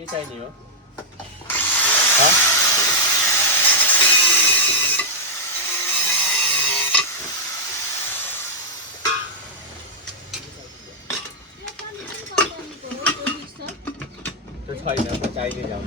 cái chai nữa hả tôi xoay nữa mà chai đi đâu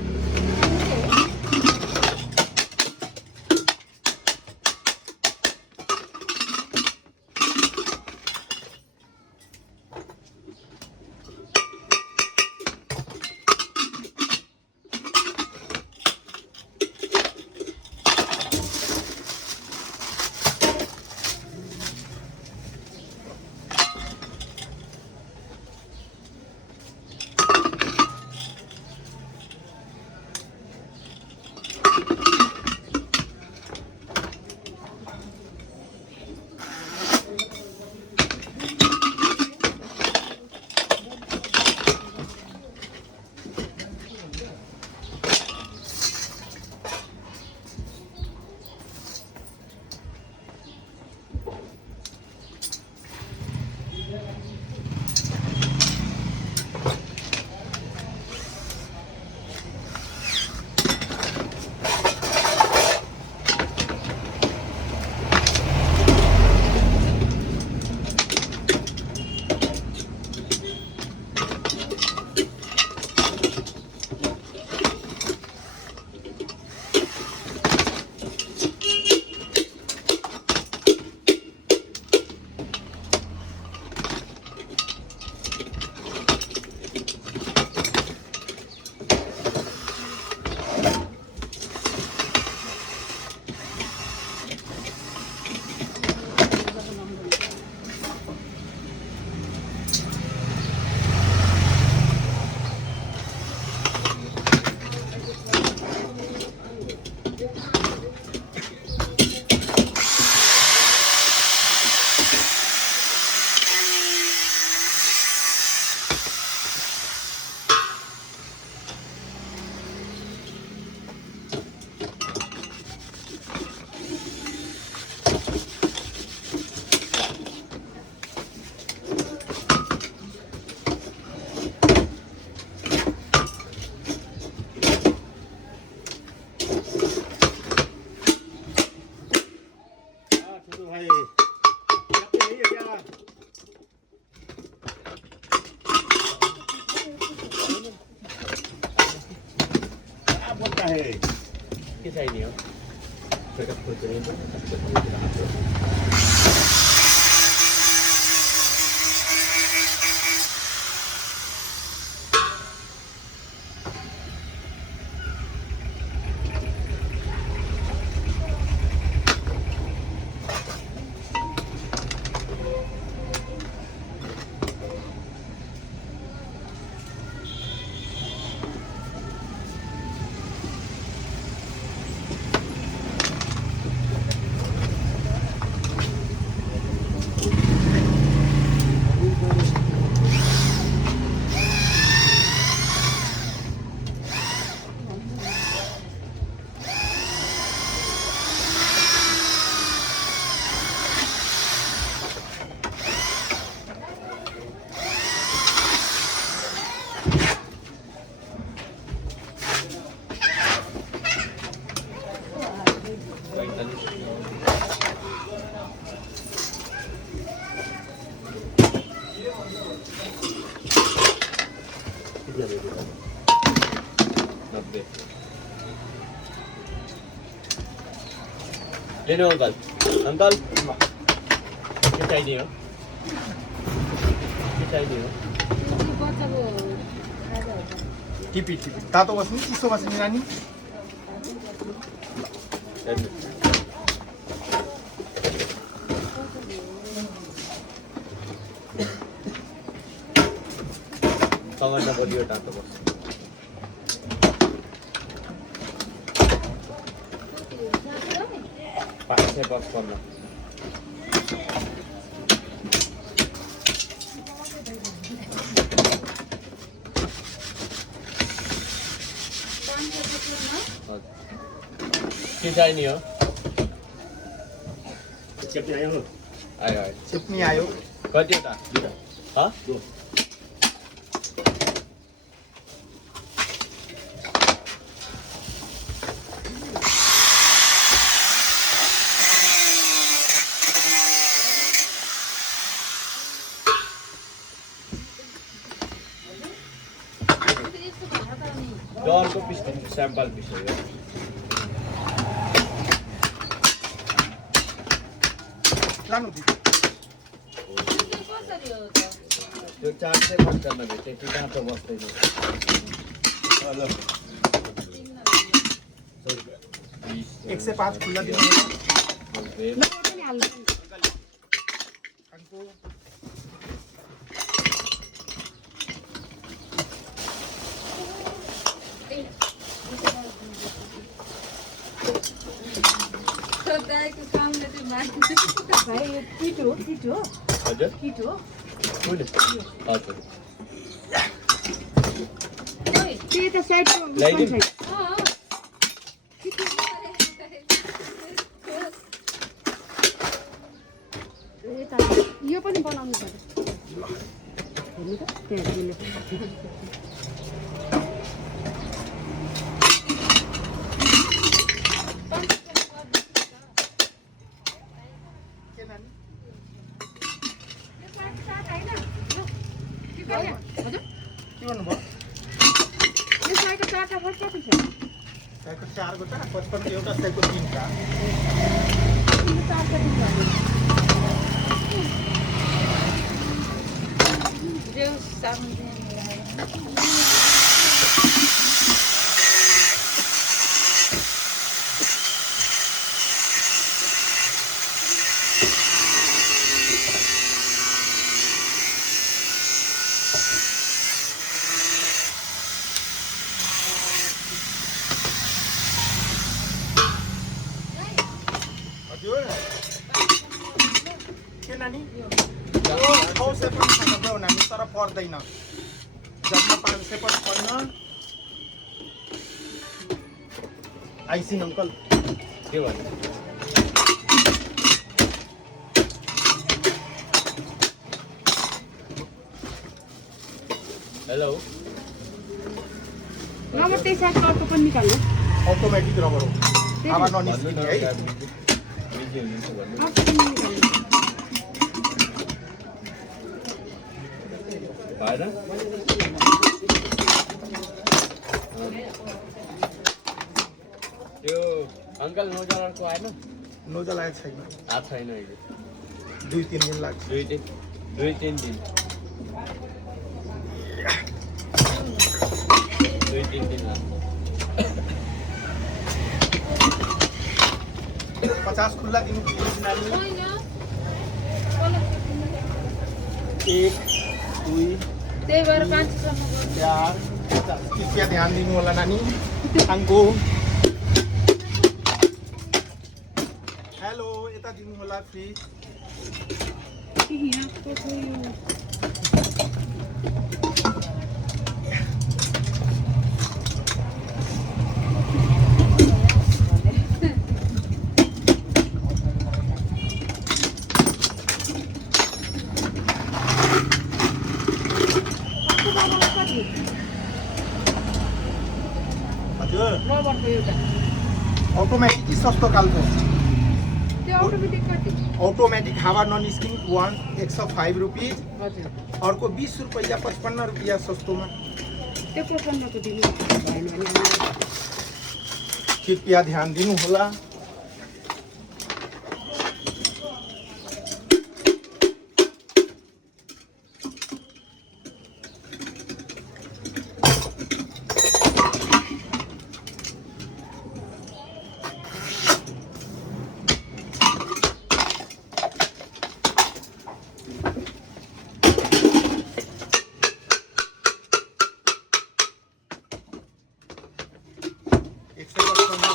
cái chai nữa tôi gặp tôi đến lên đâu uncle uncle cái chai nữa cái chai nữa TP तातो बस्ने चिसो बस्ने नानी टमाटर body टाटो बस पासे बस करना के चाहिए हो चटनी आयो हो आयो आयो चटनी आयो कति वटा दुईटा ह दो डनको पिस दिन्छु स्याम्पल पिस हो यो लानु दिदी त्यो 455 भेटे त्यो कहाँ त बस्दैन हेलो 105 खुल्ला दिनु अंको हजुर कुन हजुर ल्याइदिउँ यो पनि बनाउनु पर्यो हेर्नु त त्यहाँ दिनु के भन्नुभयो यो साइडको चारवटा फर्स्ट कति छ साइको 4 गोटा 55 एउटा साइको 3 टा चारवटा दिन्छ जो साबुन के नानी यो 600 पनि खानु नानी तर पर्दैन जम्मा 555 आइसिन अंकल के भन्नु हेलो नम्बर त्यही साइडको अर्को पनि निकाल्नु अटोमेटिक रबर हो हावा ननिस्किने है बिजी हुनुहुन्छ भन्नु अर्को पनि निकाल्नु भएन त्यो अङ्कल नोजलरको आएन नोजल आएको छैन आएको छैन अहिले 2-3 दिन लाग्छ 2-3 दिन 2-3 दिन लाग्छ 50 खुल्ला दिनु नानी होइन 1 2 त्यही भएर 5 सम्म गर्नु 4 50 कृपया ध्यान दिनु होला नानी अंको हेलो यता दिनु होला प्लिज यहाँको छ यो हजुर रबरको एउटा अटोमेटिक कि सस्तो खालको त्यो अटोमेटिक कति अटोमेटिक हावा ननिस्किङ 105 रुपिस हजुर अर्को 20 रुपैयाँ 55 रुपियाँ सस्तोमा त्यो 55 को दिनु भएन भने कृपया ध्यान दिनु होला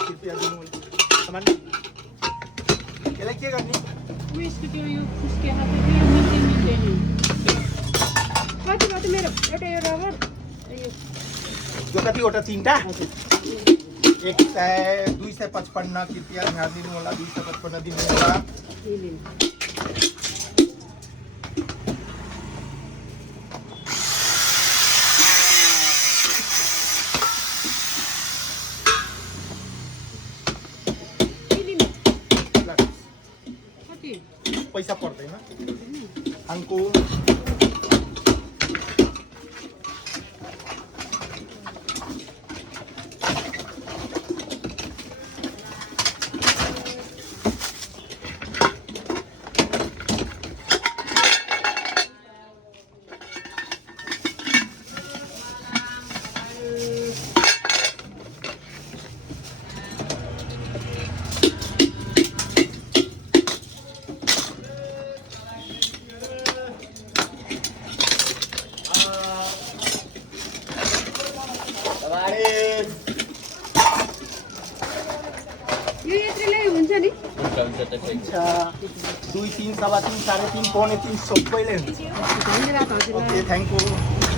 कृपया दिनु होला सामान यसलाई के गर्ने उयसको त्यो यो फुस्के हात त्यो मिल्दैन कति भयो त मेरो एउटा यो रबर यो जो कतिवटा 3टा हजुर 255 कृपया ध्यान दिनु होला 255 दिनु होला लिनु पैसा पर्दैन अंको यो यत्रोलाई हुन्छ नि हुन्छ हुन्छ त्यसै 2, 3, 3.5, 3.5, पौने 3 सबैले हुन्छ धन्यवाद हजुरलाई ओके थ्याङ्क यू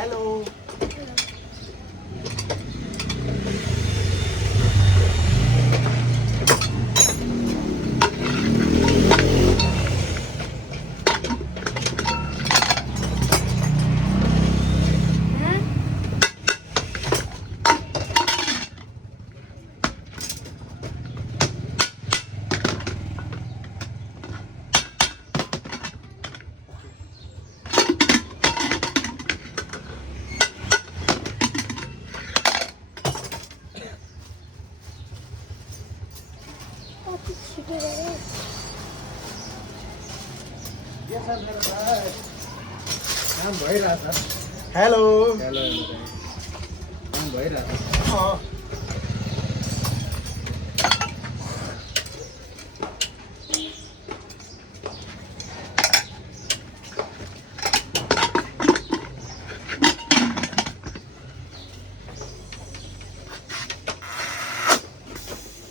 हेलो काम भइरहेछ हेलो हेलो काम भइरहेछ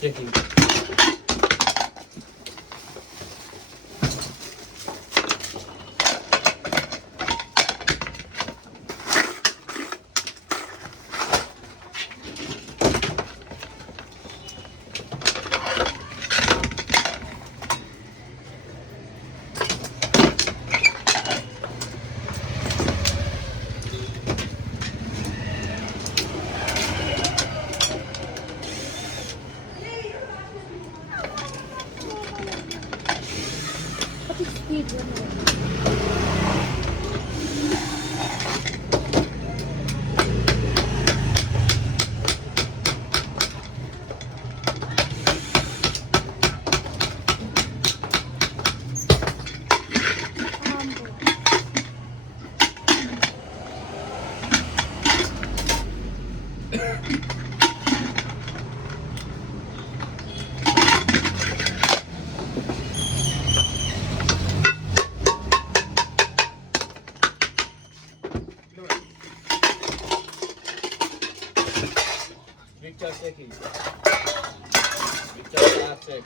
checking Victor checking. Victor start check.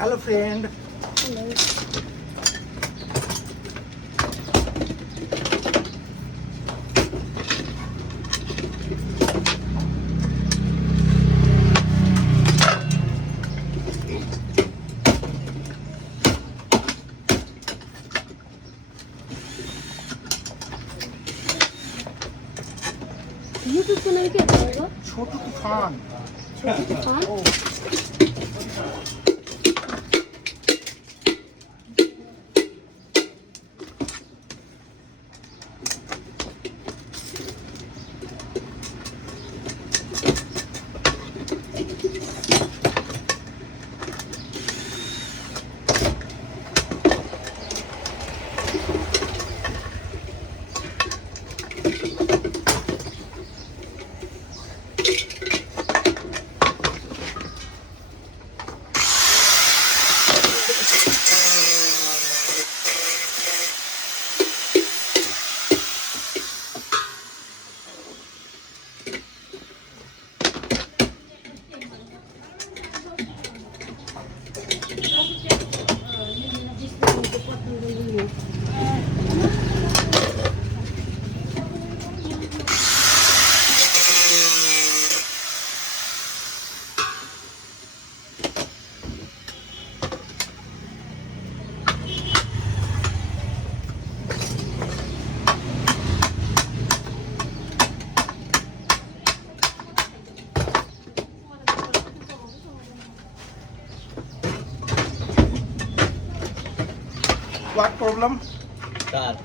Hello friend छान. What problem? Start.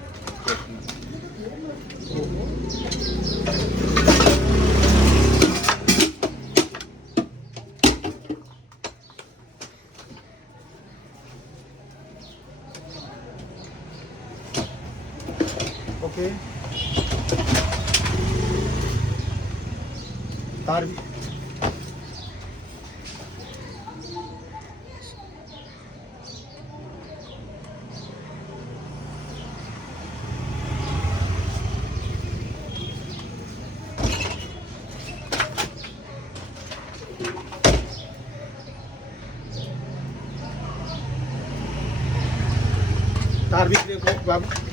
Okay. तार भी देखो बाबू.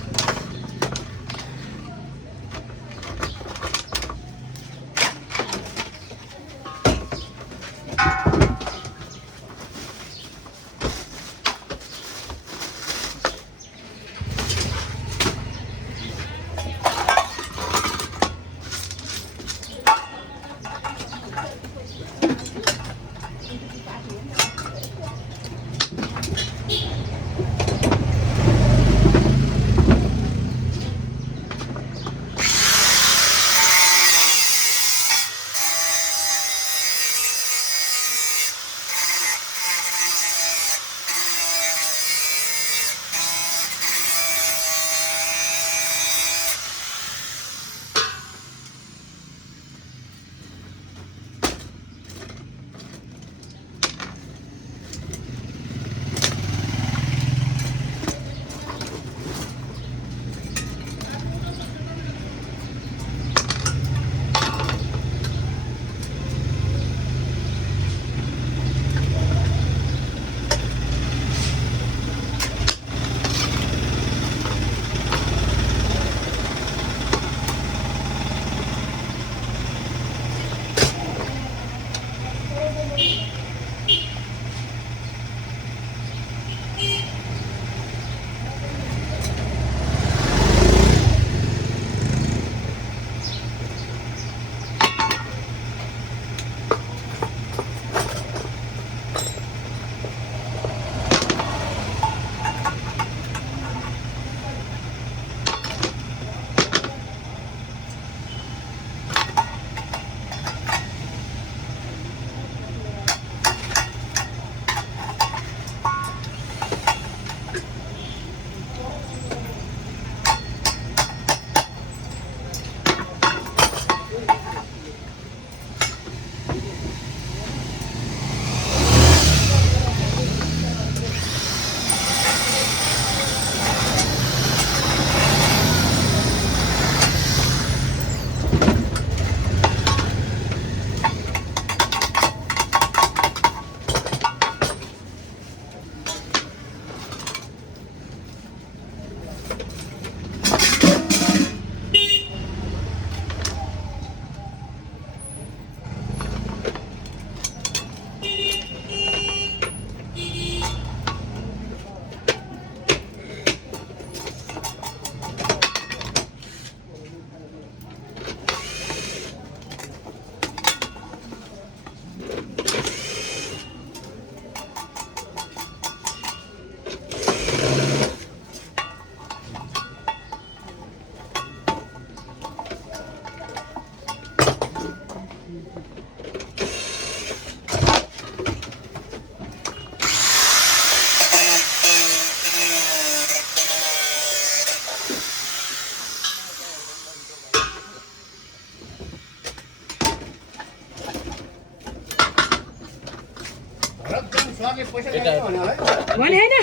सरले पैसा दिने भने होला है भने होइन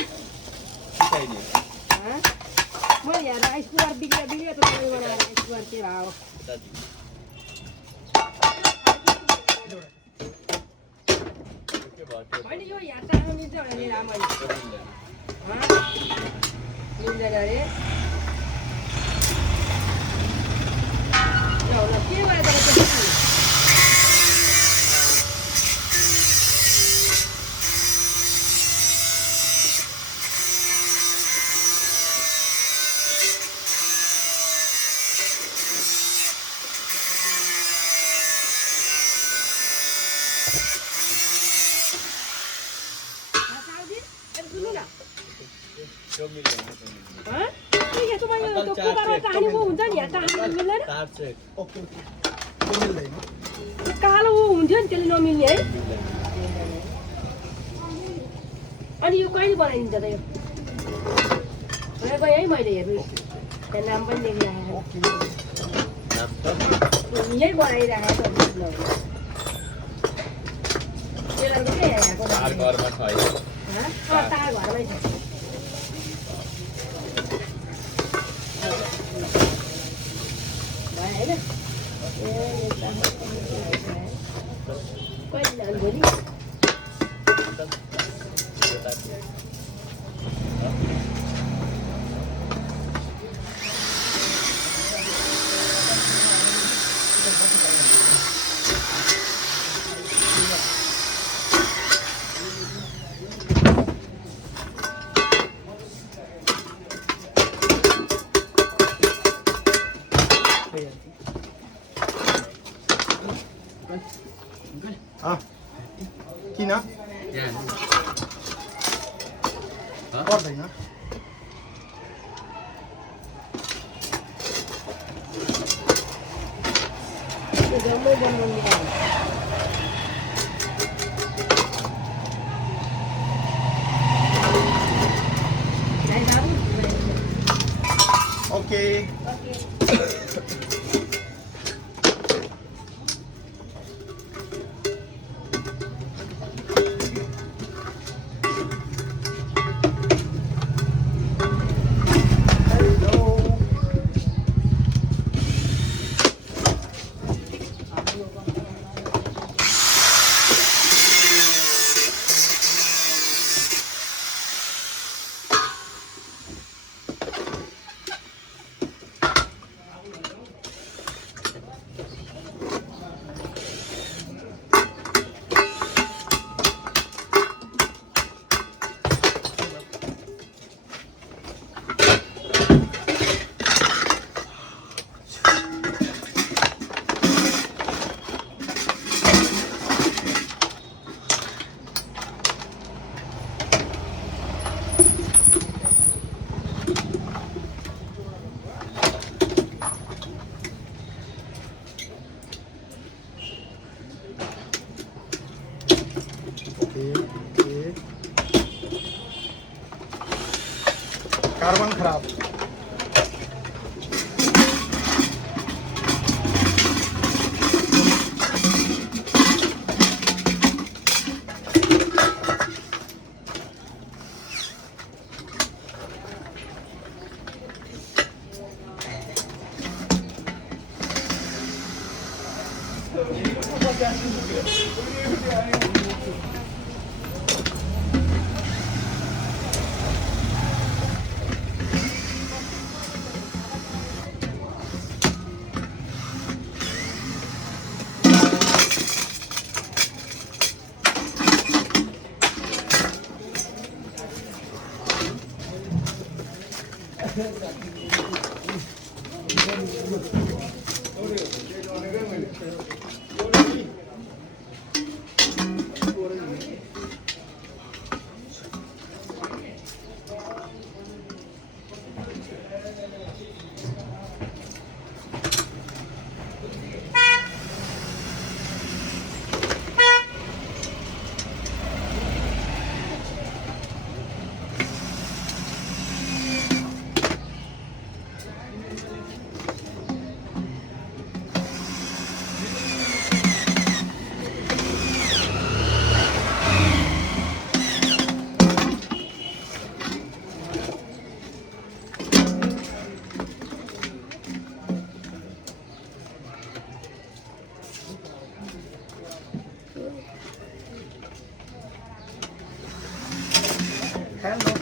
चाहिने मैले यहाँ राइस कुकर बिग्रियो त मैले बनाएर राइस कुकर के भाउ दादी के भयो होइन यो यहाँ चाहनु मिल्छ भने राम्ररी मिल्दैन अरे ल के भयो तपाईँ त्यो मिल्दैन तार चाहिँ ओके त्यो मिल्दैन कालो हुन्थ्यो नि त्यसले नमिल्ने है अनि यो कहिले बनाइदिन्छ त यो गएँ है मैले हेर्नु त्यहाँ नाम पनि लेखिराखेको ओके नाम त यही बनाइराखेको टेलरको के हेरेको तार घरमा छ है तार घरमै छ भयो होइन कहिले जानु भोलि किन पर्दैन जम्मै बनाउनु ओके कार्बन खराब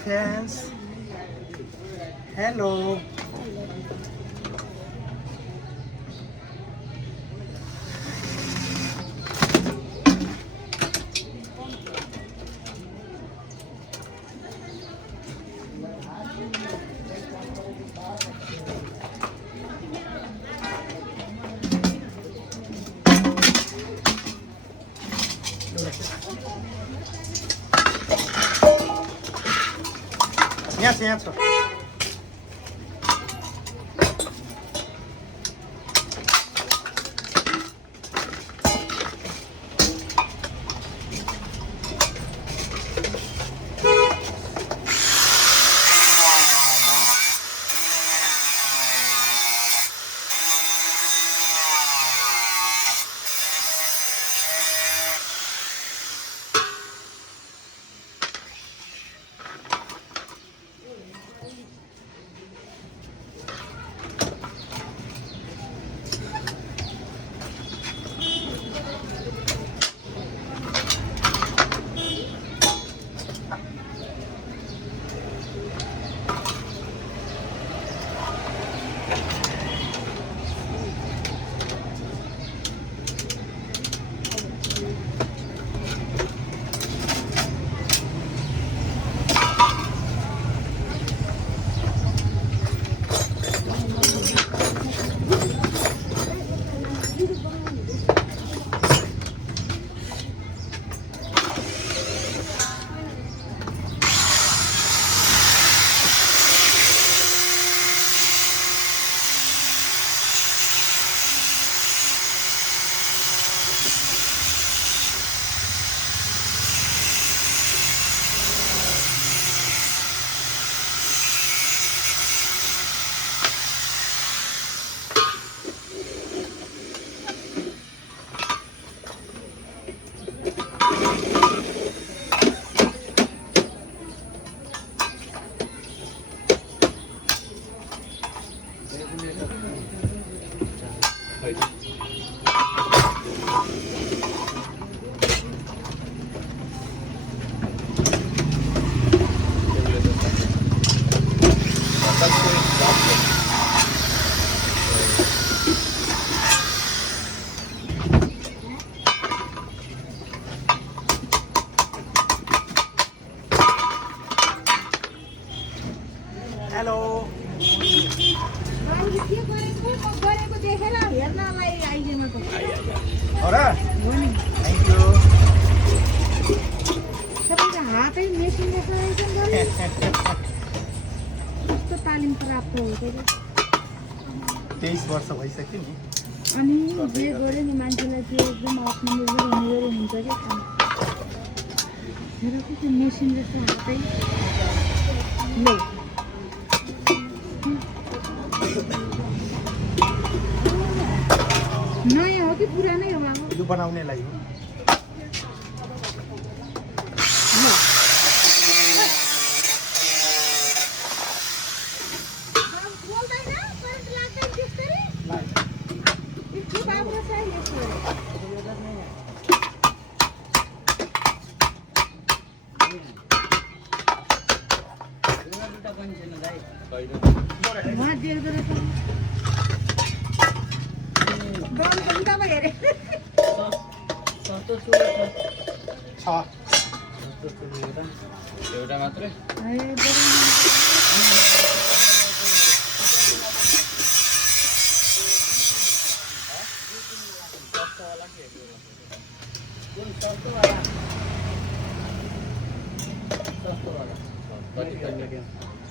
फ्यान्स हेलो यहाँ छ हेलो हो र थ्याङ्क यू हातै मेसिनले कस्तो तालिम प्राप्त हुन्छ 23 वर्ष भइसक्यो नि अनि जे गरे नि मान्छेलाई त्यो एकदम आत्मनिर्भर हुने हुन्छ क्या मेरो कस्तो मेसिनले चाहिँ हातै ल नयाँ हो कि पुरानै हो बाबु यो बनाउनेलाई हो वहाँ देख्दो रहेछ बल पनि तपाईँ हेरे छ एउटा मात्रै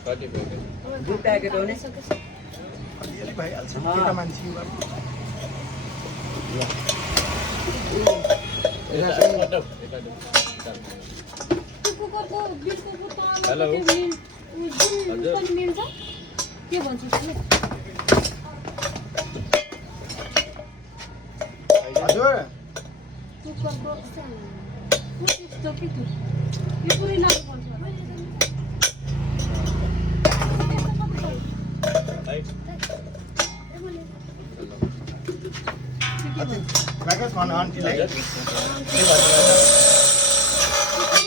कति दुई प्याकेट हो नि अलिअलि भइहाल्छ केटा मान्छे हेलो मिल्छ के भन्छ हजुर कुकरको त्यस्तो कि त्यो यो पुरै लाग्नुपर्छ राकेश भन आन्टीलाई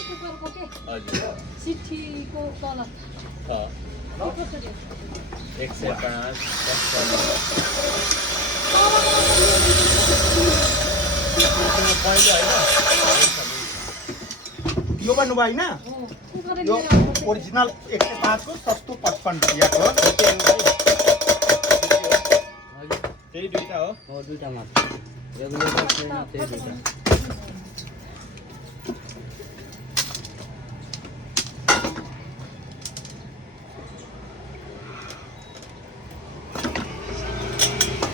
कुकरको के हजुर चिठीको तल छ के कसरी 105 पहिले होइन यो भन्नुभयो होइन हो को गरेर यो लिएर आउनु? ओरिजिनल 105 को सस्तो 55 रुपियाँको हो। त्यही दुईटा हो हो दुईटा मात्र रेगुलेटर छैन त्यही दुईटा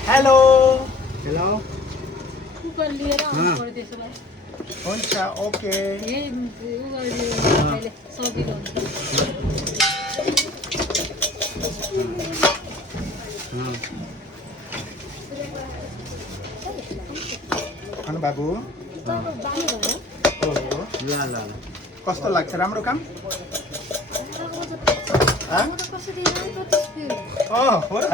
हेलो हेलो कुकर लिएर आउनु पर्यो त्यसलाई हुन्छ ओके यही उ गरेर अहिले सजिलो हुन्छ अनि बाबु बानी भयो ओहो ल ल ल कस्तो लाग्छ राम्रो काम कसरी आएको हो र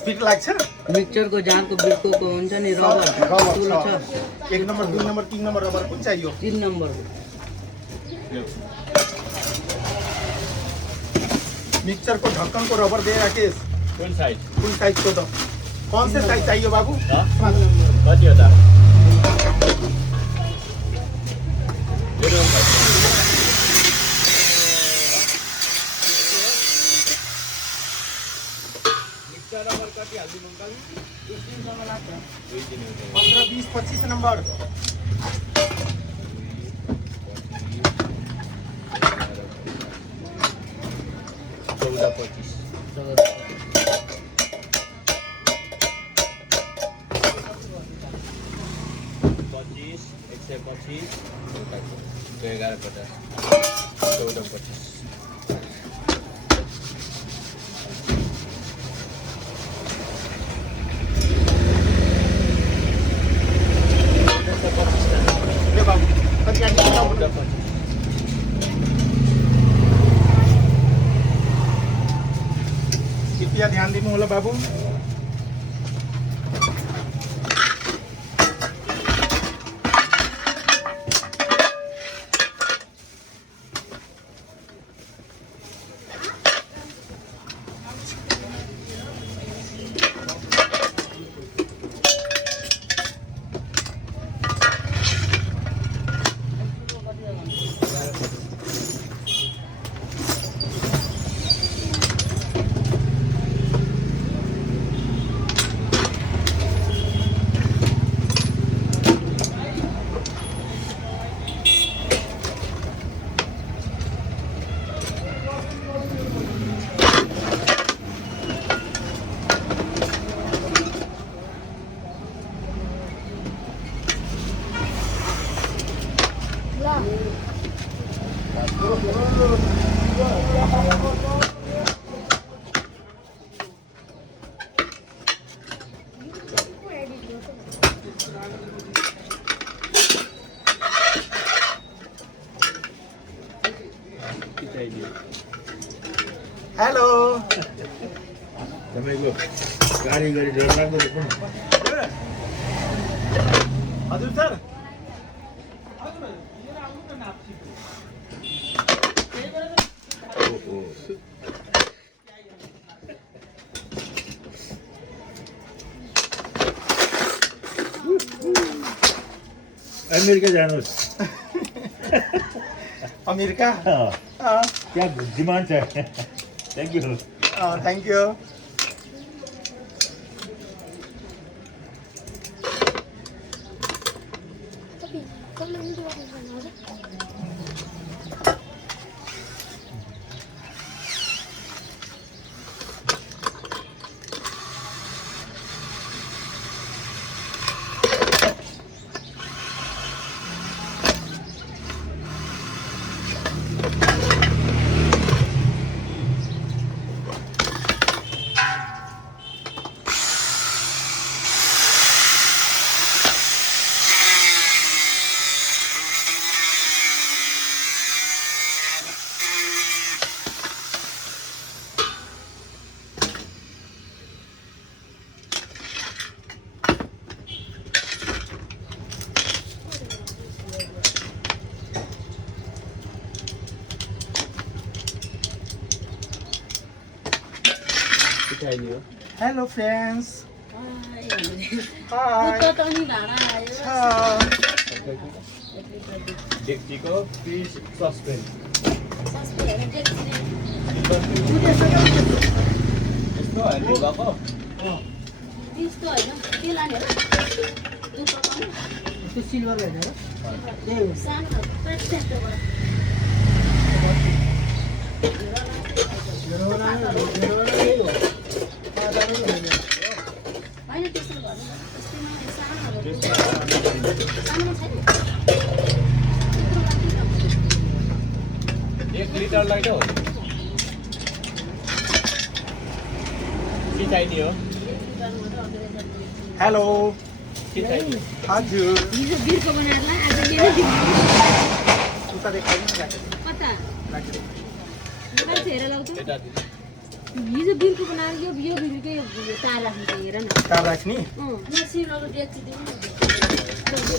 स्पिड लाग्छ मिक्सचरको जारको बिर्कोको हुन्छ नि रबर रबर ठुलो छ छ 1 नम्बर 2 नम्बर 3 नम्बर रबर कुन चाहियो 3 नम्बर मिक्सचर को ढक्कन को रबर दे राकेश कुन साइज कुन साइज को तो कौन से साइज चाहिए बाबू कति हो त मिक्सर रबर कति हाल्दिनु अङ्कल 15 20 25 नंबर 125 1150 1425 ले बाबू कति आनी कृपया ध्यान दिनु होला बाबू हेलो तपाईँको कारिगरी डरलाग्दो रहेछ हजुर सर अमेरिका जानुहोस् अमेरिका त्यहाँ डिमान्ड छ थ्याङ्क यू थ्याङ्क यू चाहिने हो हेलो फ्रेन्ड्स हाय हाय दुध त अनि भाडा आयो डेक्चीको फिस सस्पेन सस्तो हेरेर डेक्ची यस्तो हेर्नु भएको त्यस्तो होइन के लाने हो दुध पकाउनु त्यो सिल्भर होइन र सानो खालको प्लेट सेन्टरबाट होइन त्यस्तो गर्नु त्यस्तैमा सानो खालको सानोमा छैन 1 लिटरलाई त हो के चाहिने हो हेलो के चाहिने हजुर हिजो बिर्को बनाएर आज मेरो उता देखाउनु न कता राखेर मान्छे हेरेर लाउँछ यता हिजो बिर्को बनाएर यो बिर्कै तार राख्नु चाहिँ हेर न तार राख्ने सिलको डेक्ची दिउँ न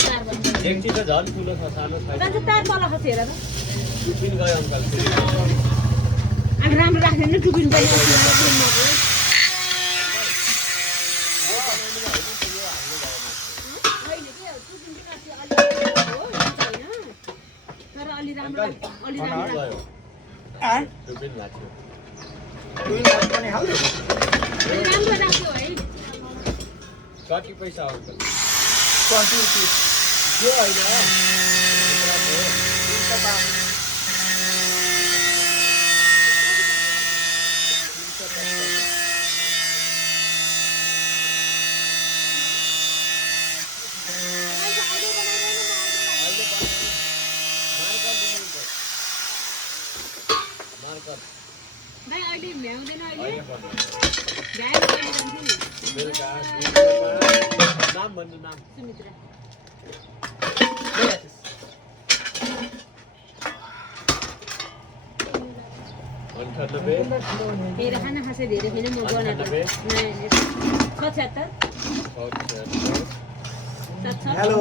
तार बन्द डेक्ची त झन् ठुलो छ सानो छैन मान्छे तार तल खस्छ हेर त टुपिन गयो अङ्कल अब राम्रो राख्दैन नि टुपिन पनि तर अलि राम्रो अलि राम्रो गयो आ टुपिन लाग्यो दुई लाख पनि हाल्यो अलि राम्रो राख्यो है कति पैसा हो अङ्कल 20 रुपिस त्यो होइन भाइ अहिले भ्याउँदैन अहिले बेलुका नाम भन्नु नाम सुमित्रा अन्ठानब्बे हेर खाना खासै धेरै छैन म बनाएको 77 हेलो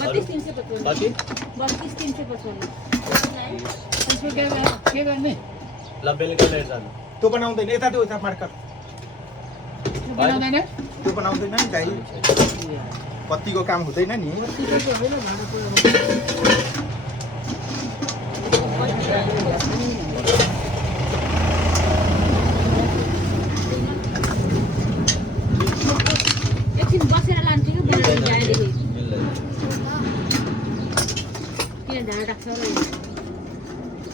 32,355 कति 32,355 के गर्ने ल बेलुका लिएर जानु त्यो बनाउँदैन यता त्यो यता मार्कर त्यो बनाउँदैन नि गाई कतिको काम हुँदैन नि एकछिन बसेर लान्छु कि बनाएर ल्याएदेखि मिल्दैन किन ढाड राख्छ र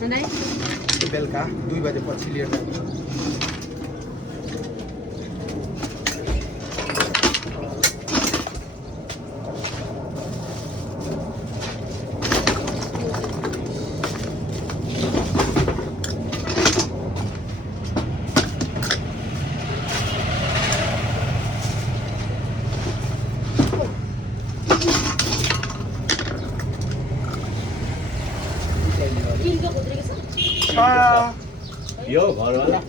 सधैँ बेलुका 2 बजेपछि लिएर जानु किनको खोज्रेको छ यो घरवाला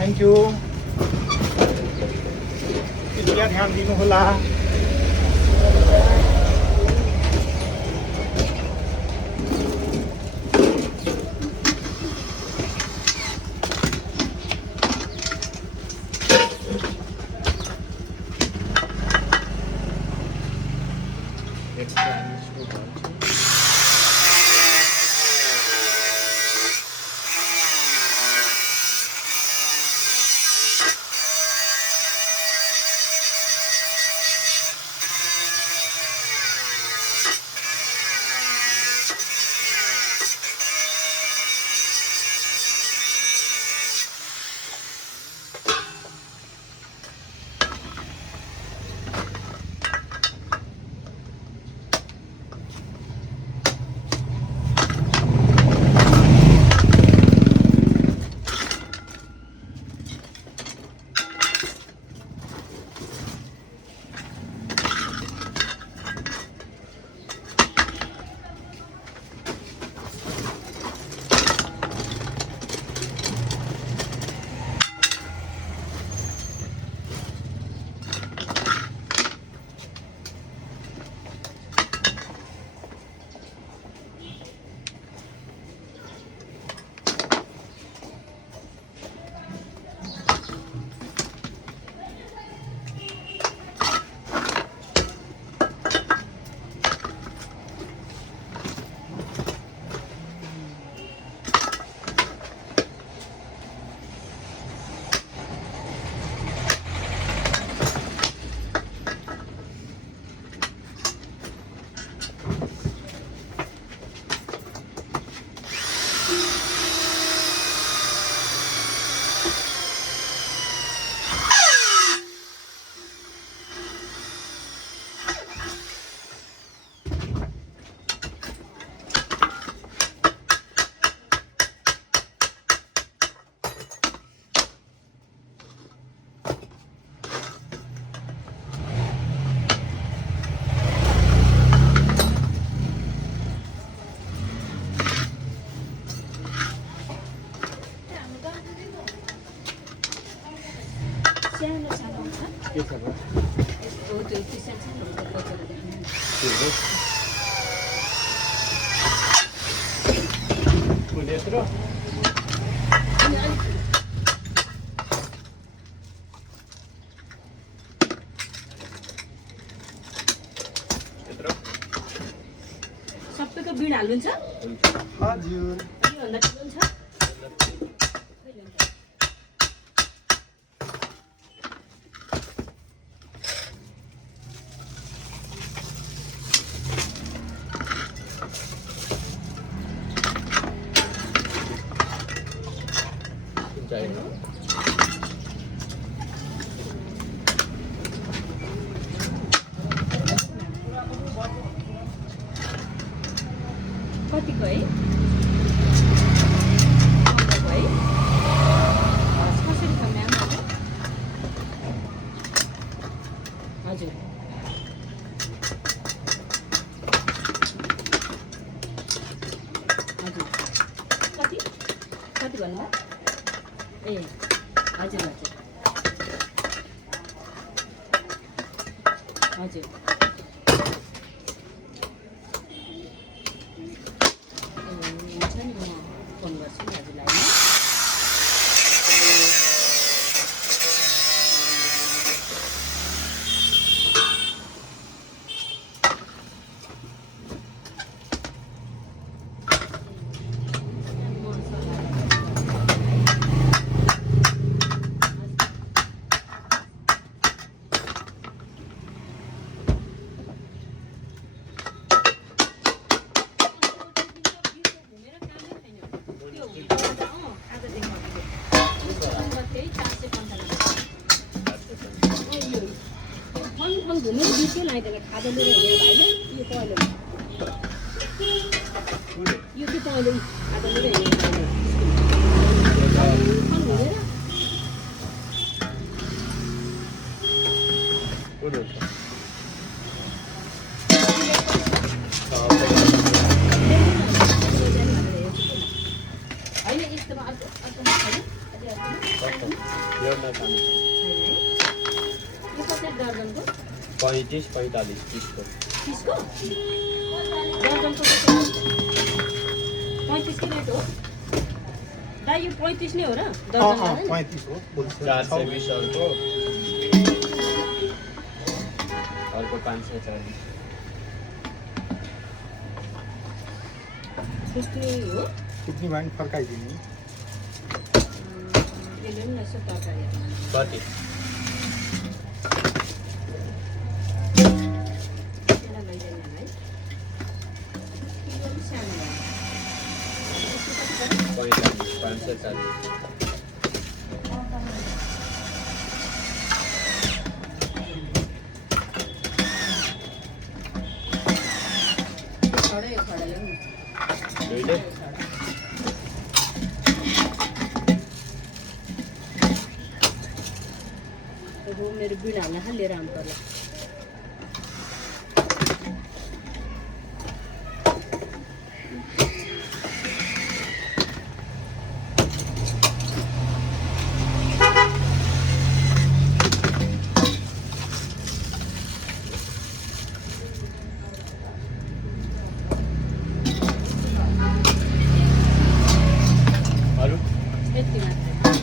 थ्याङ्क यू कृपया ध्यान दिनुहोला सानो सानो छ के छ र हो त्यो किसान छ नि कचरा देख्नु के हो फुल यत्रो अनि अलिक यत्रो सबैको बिड हाल्नुहुन्छ हजुर योभन्दा ठुलो पनि छ कहिले हुन्छ? चाहियो कतिको है 15 है कसरी छ म्याम हजुर हजुर कति कति भन्नुभयो ए हजुर हजुर हजुर हुन्छ नि म फोन गर्छु नि हजुरलाई घुमेर बिर्कै लाग्दैन खाजा लिएर हिँडेर होइन यो पहिलो यो चाहिँ पहिलो खाजा लिएर हिँडेर घुमेर कुन हुन्छ होइन यस्तोमा अर्को अर्को छैन योमा खानु यो कसरी दर्जनको 35 45 30 को 30 को दर्जनको 35 के रेट हो दा यो 35 नै हो र दर्जन होइन 35 हो 420 अर्को 540 फिफ्टी हो कितनी भाइ फर्काइदिने यसले पनि यसो तरकारी कति यसलाई लैजाने होला है किलो पनि सानो भयो यसको कति पर्यो 45 540 खडै खडा ल्याउनु दुईटै अब मेरो बिल हाल्न लिएर आउनु पर्ला अरू यति मात्रै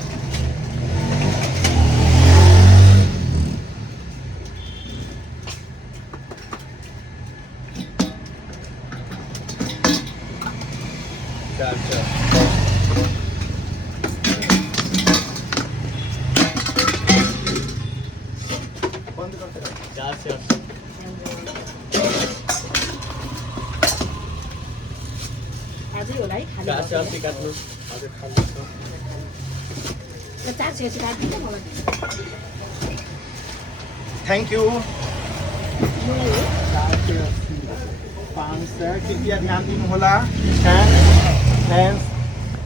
चार बन्द गर्दै 480 आजै होला है खाली 480 काट्नु हजुर खाली छ 480 काटिदिनु मलाई थ्याङ्क यू मलाई हो 480 500 कृपया ध्यान दिनुहोला थ्याङ्क्स